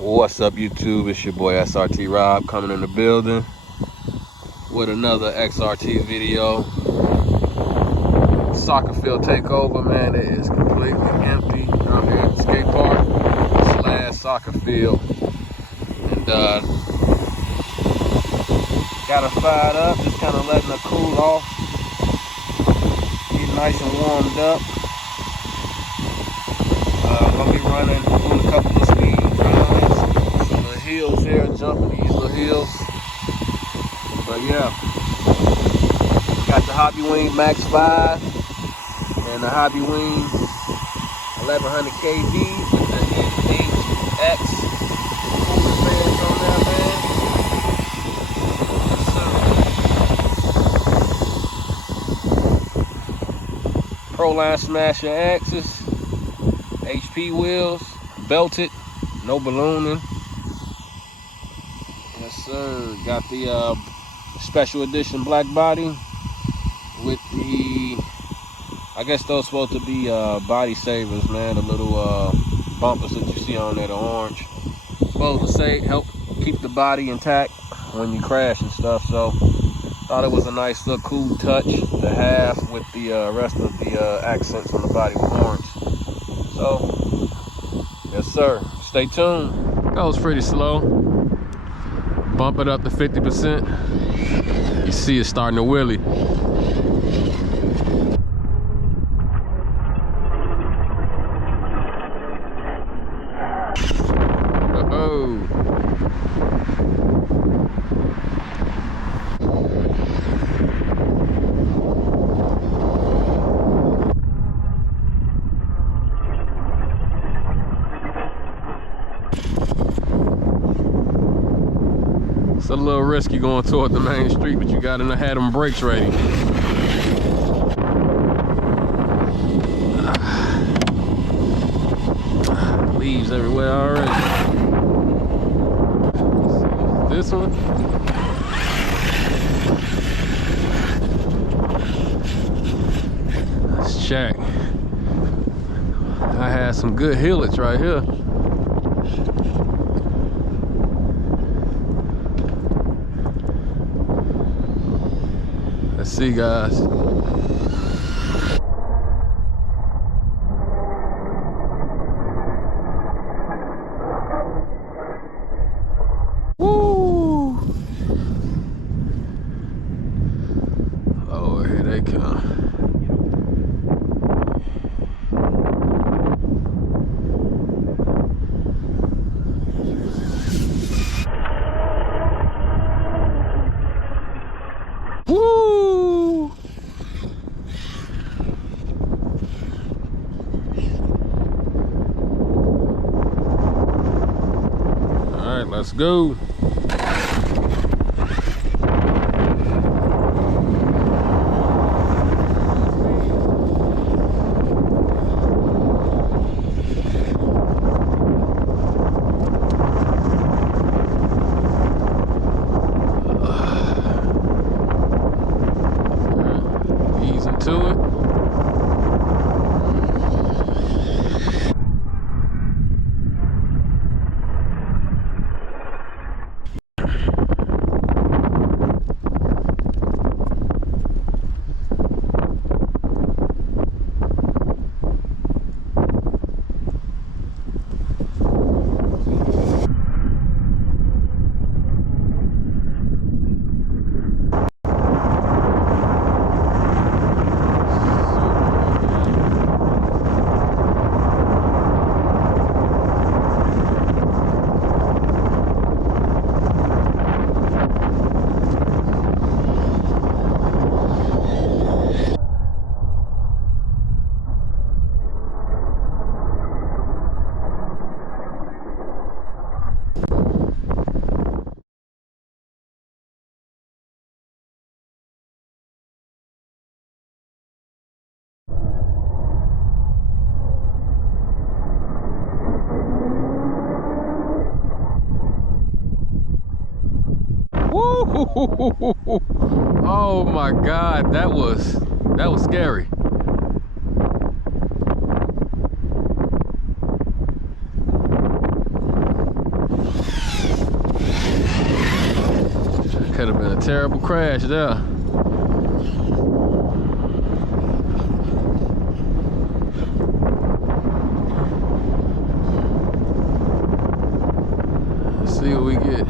What's up, YouTube? It's your boy SRT Rob coming in the building with another XRT video. Soccer field takeover, man. It is completely empty out here at the skate park / soccer field. And got it fired up, just kind of letting it cool off. Get nice and warmed up. Gonna be doing a couple of speed runs, some little hills here, jumping these little hills. But yeah, got the Hobby Wing Max 5 and the Hobby Wing 1100 KD with the NHX cooler fans on there, man. Yes, sir. Proline Smasher axes. HP wheels, belted, no ballooning. Yes, sir. Got the special edition black body with the, I guess those supposed to be body savers, man. The little bumpers that you see on there, the orange. Supposed to say help keep the body intact when you crash and stuff. So thought it was a nice little cool touch to have with the rest of the accents on the body with orange. So, yes sir, stay tuned. Goes pretty slow. Bump it up to 50%. You see it starting to wheelie. Uh-oh. It's a little risky going toward the main street, but you gotta have them brakes ready. Leaves everywhere already. This one. Let's check. I had some good hillage right here. Let's see, guys. Woo! Oh, here they come. Woo! All right, let's go. Ease into it. Oh my God, that was scary. could have been a terrible crash there. Let's see what we get.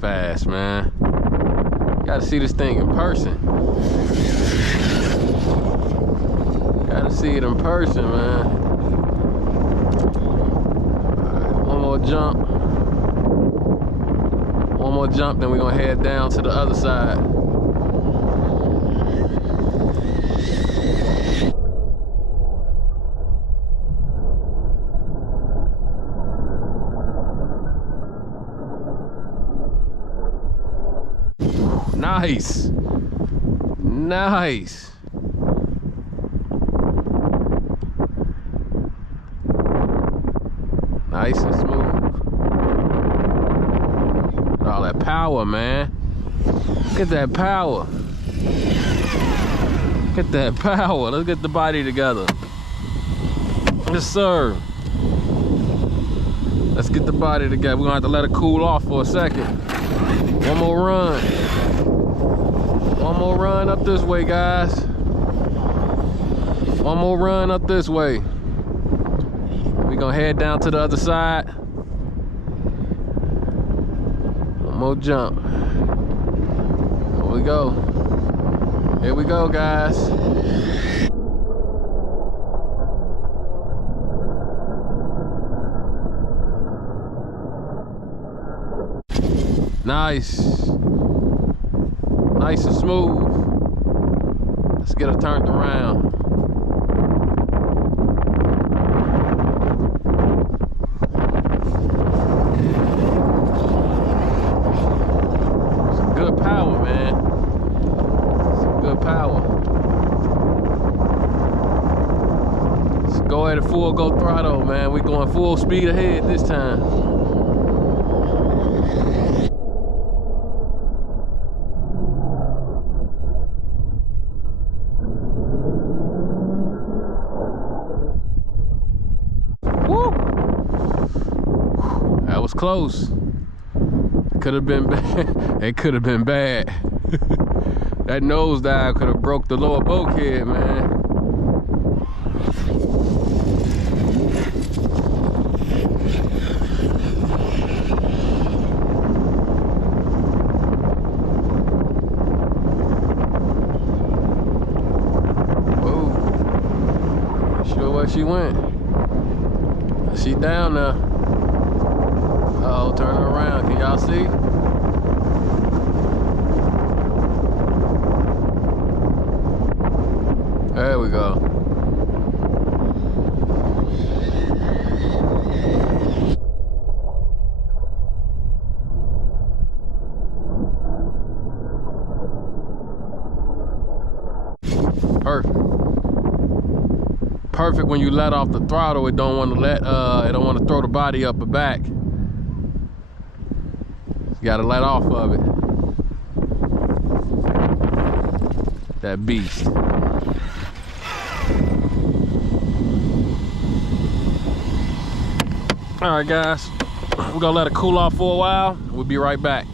Fast, man. Gotta see this thing in person. Gotta see it in person, man. Alright, one more jump. One more jump, then we're gonna head down to the other side. Nice. Nice. Nice and smooth. All that power, man. Look at that power. Look at that power. Let's get the body together. Yes, sir. Let's get the body together. We're gonna have to let it cool off for a second. One more run. One more run up this way, guys. One more run up this way. We're gonna head down to the other side. One more jump. Here we go. Here we go, guys. Nice. Nice and smooth. Let's get it turned around. Some good power, man. Some good power. Let's go at it full go throttle, man. We're going full speed ahead this time. Close. Could have been bad. It could have been bad. That nosedive could have broke the lower bulkhead, man. Whoa. Not sure where she went. She down now. Uh-oh, turn her around. Can y'all see? There we go. Perfect. Perfect when you let off the throttle. It don't want to throw the body up or back. You gotta let off of it. That beast. All right, guys. We're gonna let it cool off for a while. We'll be right back.